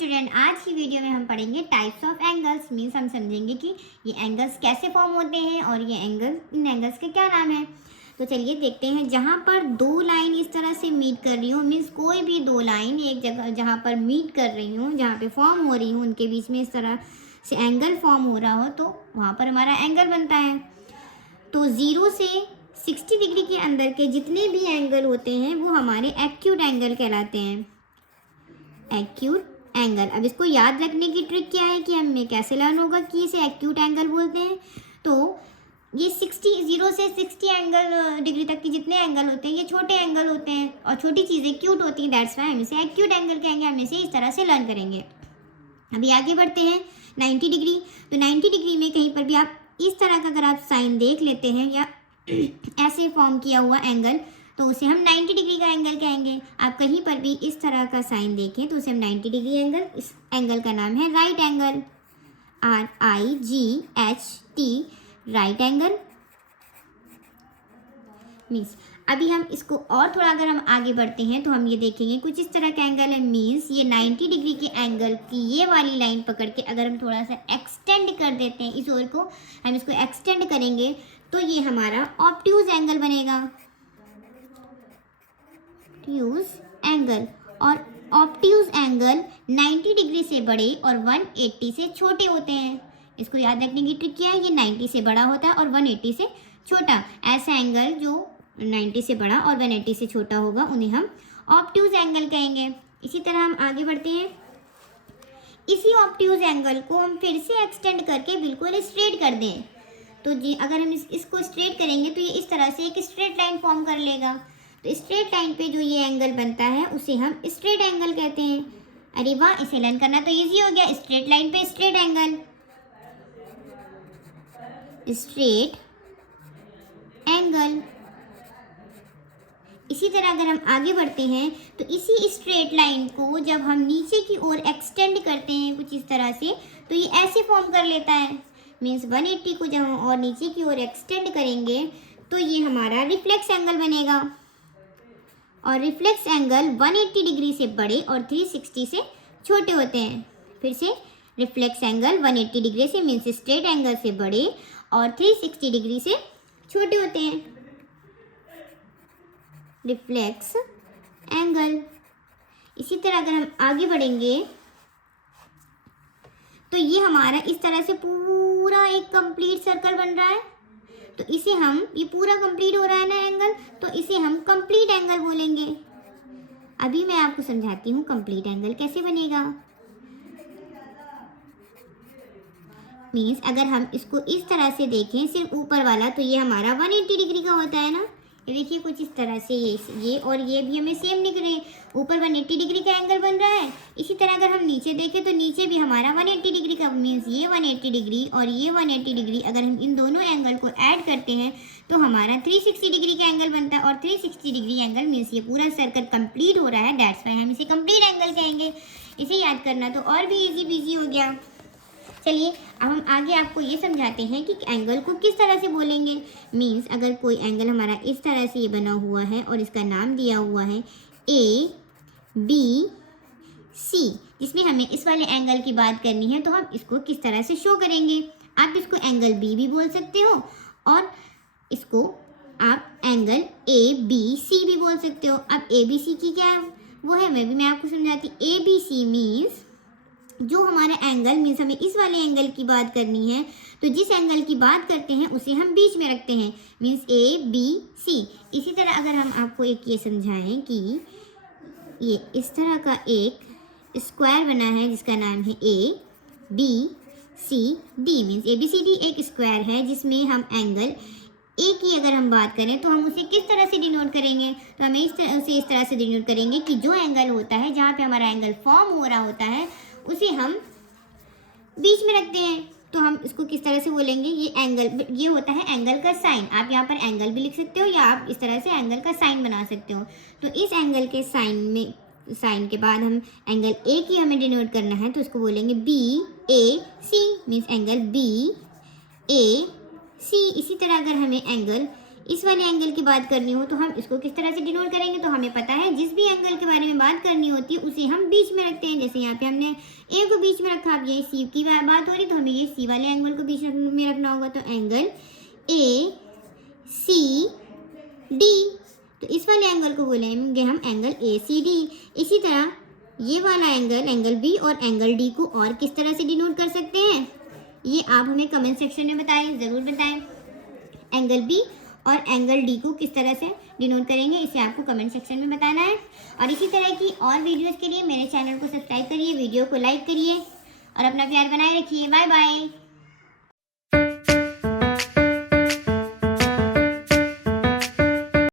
Student, आज की video में हम पढ़ेंगे टाइप्स ऑफ एंगल्स। मीन्स हम समझेंगे कि ये एंगल्स कैसे फॉर्म होते हैं और ये इन एंगल्स के क्या नाम है। तो चलिए देखते हैं। जहाँ पर दो लाइन इस तरह से मीट कर रही हो, मीन्स कोई भी दो लाइन एक जगह जहाँ पर मीट कर रही हूँ, जहाँ पे फॉर्म हो रही हूँ, उनके बीच में इस तरह से एंगल फॉर्म हो रहा हो तो वहाँ पर हमारा एंगल बनता है। तो 0 से 60 डिग्री के अंदर के जितने भी एंगल होते हैं वो हमारे एक्यूट एंगल कहलाते हैं। Acute angle. अब इसको याद रखने की ट्रिक क्या है कि हमें कैसे लर्न होगा कि इसे एक्यूट एंगल बोलते हैं। तो ये 0 से 60 एंगल डिग्री तक के जितने एंगल होते हैं ये छोटे एंगल होते हैं और छोटी चीज़ें क्यूट होती हैं, दैट्स वाई हम इसे एक्यूट एंगल कहेंगे। हम इसे इस तरह से लर्न करेंगे। अभी आगे बढ़ते हैं 90 डिग्री। तो 90 डिग्री में कहीं पर भी आप इस तरह का अगर आप साइन देख लेते हैं या ऐसे फॉर्म किया हुआ एंगल, तो उसे हम 90 डिग्री का एंगल कहेंगे। आप कहीं पर भी इस तरह का साइन देखें तो उसे हम 90 डिग्री एंगल, इस एंगल का नाम है right angle, RIGHT, right angle. Means अभी हम इसको और थोड़ा अगर हम आगे बढ़ते हैं तो हम ये देखेंगे कुछ इस तरह का एंगल है। मीन्स ये 90 डिग्री के एंगल की ये वाली लाइन पकड़ के अगर हम थोड़ा सा एक्सटेंड कर देते हैं, इस ओर को हम इसको एक्सटेंड करेंगे तो ये हमारा ऑब्ट्यूज एंगल बनेगा। Obtuse angle. और ऑब्ट्यूज एंगल 90 डिग्री से बड़े और 180 से छोटे होते हैं। इसको याद रखने की ट्रिक क्या है, ये 90 से बड़ा होता है और 180 से छोटा। ऐसा एंगल जो 90 से बड़ा और 180 से छोटा होगा उन्हें हम ऑब्ट्यूज एंगल कहेंगे। इसी तरह हम आगे बढ़ते हैं। इसी ऑब्ट्यूज एंगल को हम फिर से एक्सटेंड करके बिल्कुल स्ट्रेट कर दें तो जी अगर हम इसको स्ट्रेट करेंगे तो ये इस तरह से एक स्ट्रेट लाइन फॉर्म कर लेगा। तो स्ट्रेट लाइन पे जो ये एंगल बनता है उसे हम स्ट्रेट एंगल कहते हैं। अरे वाह, इसे लर्न करना तो इजी हो गया। स्ट्रेट लाइन पे स्ट्रेट एंगल, स्ट्रेट एंगल। इसी तरह अगर हम आगे बढ़ते हैं तो इसी स्ट्रेट लाइन को जब हम नीचे की ओर एक्सटेंड करते हैं कुछ इस तरह से तो ये ऐसे फॉर्म कर लेता है। मीन्स 180 को जब हम और नीचे की ओर एक्सटेंड करेंगे तो ये हमारा रिफ्लेक्स एंगल बनेगा। और रिफ्लेक्स एंगल 180 डिग्री से बड़े और 360 से छोटे होते हैं। फिर से रिफ्लेक्स एंगल 180 डिग्री से मीन्स स्ट्रेट एंगल से बड़े और 360 डिग्री से छोटे होते हैं। Reflex angle. इसी तरह अगर हम आगे बढ़ेंगे तो ये हमारा इस तरह से पूरा एक कंप्लीट सर्कल बन रहा है। तो इसे हम, ये पूरा कंप्लीट हो रहा है ना एंगल, तो इसे हम कंप्लीट एंगल बोलेंगे। अभी मैं आपको समझाती हूँ कंप्लीट एंगल कैसे बनेगा। मीन्स अगर हम इसको इस तरह से देखें सिर्फ ऊपर वाला तो ये हमारा 180 डिग्री का होता है ना। ये देखिए कुछ इस तरह से ये और ये भी हमें सेम दिख रहे हैं। ऊपर 180 डिग्री का एंगल बन रहा है। इसी तरह अगर हम नीचे देखें तो नीचे भी हमारा 180 डिग्री का, मीन्स ये 180 डिग्री और ये 180 डिग्री, अगर हम इन दोनों एंगल को ऐड करते हैं तो हमारा 360 डिग्री का एंगल बनता है। और 360 डिग्री एंगल मीन्स ये पूरा सर्कल कंप्लीट हो रहा है, दैट्स वाई हम इसे कंप्लीट एंगल कहेंगे। इसे याद करना तो और भी ईजी बीजी हो गया। चलिए अब हम आगे आपको ये समझाते हैं कि एंगल को किस तरह से बोलेंगे। मीन्स अगर कोई एंगल हमारा इस तरह से ये बना हुआ है और इसका नाम दिया हुआ है ABC, जिसमें हमें इस वाले एंगल की बात करनी है तो हम इसको किस तरह से शो करेंगे। आप इसको एंगल B भी बोल सकते हो और इसको आप एंगल ABC भी बोल सकते हो। अब ABC की क्या वो है मैं आपको समझाती। ABC मीन्स जो हमारा एंगल, मीन्स हमें इस वाले एंगल की बात करनी है तो जिस एंगल की बात करते हैं उसे हम बीच में रखते हैं, मीन्स ABC। इसी तरह अगर हम आपको एक ये समझाएं कि ये इस तरह का एक स्क्वायर बना है जिसका नाम है ABCD, मीन्स ABCD एक स्क्वायर है जिसमें हम एंगल ए की अगर हम बात करें तो हम उसे किस तरह से डिनोट करेंगे। तो हमें इस तरह से डिनोट करेंगे कि जो एंगल होता है जहाँ पे हमारा एंगल फॉर्म हो रहा होता है उसे हम बीच में रखते हैं। तो हम इसको किस तरह से बोलेंगे, ये एंगल, ये होता है एंगल का साइन। आप यहाँ पर एंगल भी लिख सकते हो या आप इस तरह से एंगल का साइन बना सकते हो। तो इस एंगल के साइन के बाद हम एंगल ए की हमें डिनोट करना है तो उसको बोलेंगे BAC, मीन्स एंगल BAC। इसी तरह अगर हमें एंगल इस वाले एंगल की बात करनी हो तो हम इसको किस तरह से डिनोट करेंगे, तो हमें पता है जिस भी एंगल के बारे में बात करनी होती है उसे हम बीच में रखते हैं। जैसे यहाँ पे हमने ए को बीच में रखा, अब ये सी की बात हो रही तो हमें ये सी वाले एंगल को बीच में रखना होगा, तो एंगल ए सी डी, तो इस वाले एंगल को बोलेंगे हम एंगल ए सी डी। इसी तरह ये वाला एंगल बी और एंगल डी को और किस तरह से डिनोट कर सकते हैं, ये आप हमें कमेंट सेक्शन में बताएं, ज़रूर बताएं। एंगल बी और एंगल डी को किस तरह से डिनोट करेंगे इसे आपको कमेंट सेक्शन में बताना है। और इसी तरह की और वीडियोस के लिए मेरे चैनल को सब्सक्राइब करिए, वीडियो को लाइक करिए और अपना प्यार बनाए रखिए। Bye bye.